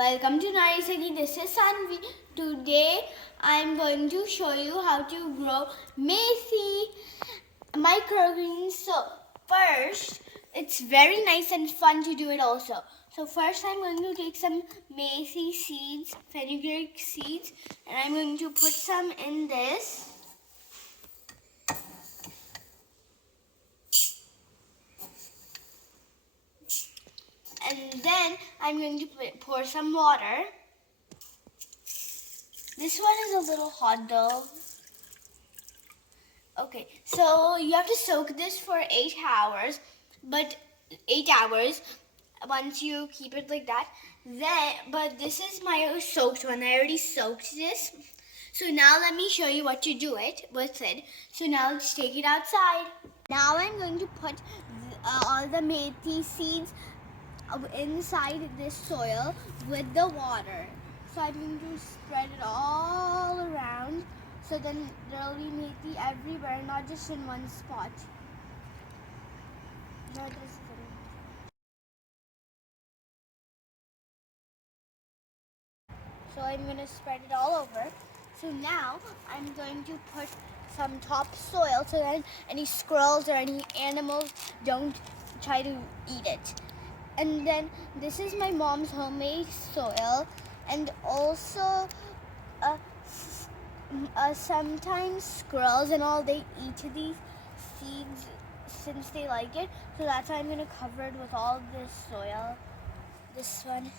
Welcome to Narisagi. This is Sanvi. Today I am going to show you how to grow methi microgreens. So first, it's very nice and fun to do it also. So first I'm going to take some methi seeds, fenugreek seeds, and I'm going to put some in this. And then I'm going to pour some water. This one is a little hot though. Okay, so you have to soak this for 8 hours, but 8 hours once you keep it like that. But this is my soaked one. I already soaked this. So now let me show you what to do with it. So now let's take it outside. Now I'm going to put all the methi seeds inside this soil with the water. So I'm going to spread it all around, so then there will be methi everywhere, not just in one spot. No, so I'm going to spread it all over. So now I'm going to put some topsoil so that any squirrels or any animals don't try to eat it. And then this is my mom's homemade soil, and also sometimes squirrels and all, they eat these seeds since they like it. So that's why I'm going to cover it with all this soil. This one.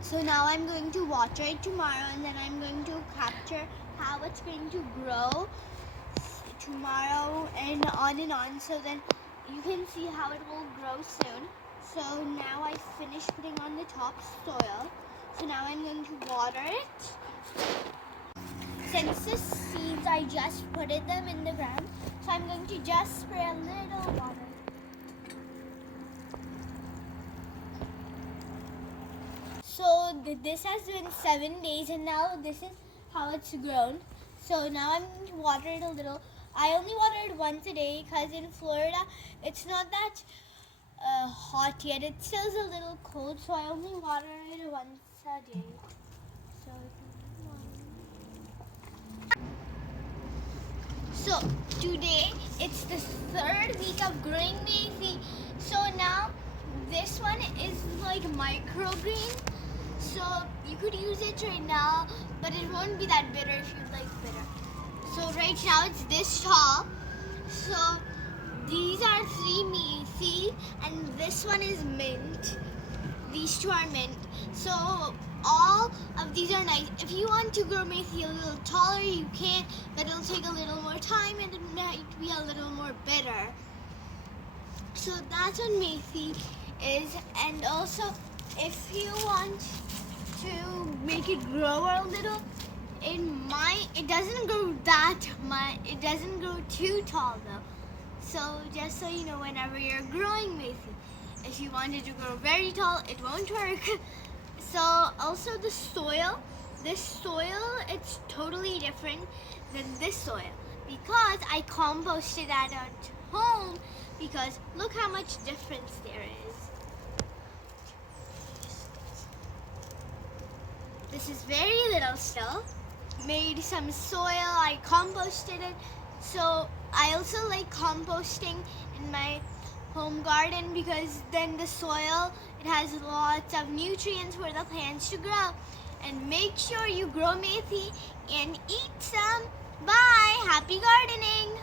So now I'm going to water it tomorrow, and then I'm going to capture how it's going to grow tomorrow and on. So then you can see how it will grow soon. So now I finished putting on the topsoil. So now I'm going to water it. Since the seeds, I just put them in the ground, so I'm going to just spray a little water. So this has been 7 days, and now this is how it's grown. So now I'm going to water it a little. I only water it once a day because in Florida it's not that hot yet. It still is a little cold, so I only water it once a day. So today it's the 3rd week of growing methi. So now this one is like microgreen. So you could use it right now, but it won't be that bitter if you like bitter. So right now it's this tall. So these are 3 methi, and this one is mint. These 2 are mint. So all of these are nice. If you want to grow methi a little taller, you can, but it'll take a little more time and it might be a little more bitter. So that's what methi is. And also, if you want to make it grow a little, it doesn't grow that much. It doesn't grow too tall though. So just so you know, whenever you're growing methi, if you want it to grow very tall, it won't work. So also the soil, this soil, it's totally different than this soil because I composted that at home, because look how much difference there is. This is very little still. Made some soil, I composted it. So I also like composting in my home garden because then the soil, it has lots of nutrients for the plants to grow. And make sure you grow methi and eat some. Bye! Happy gardening!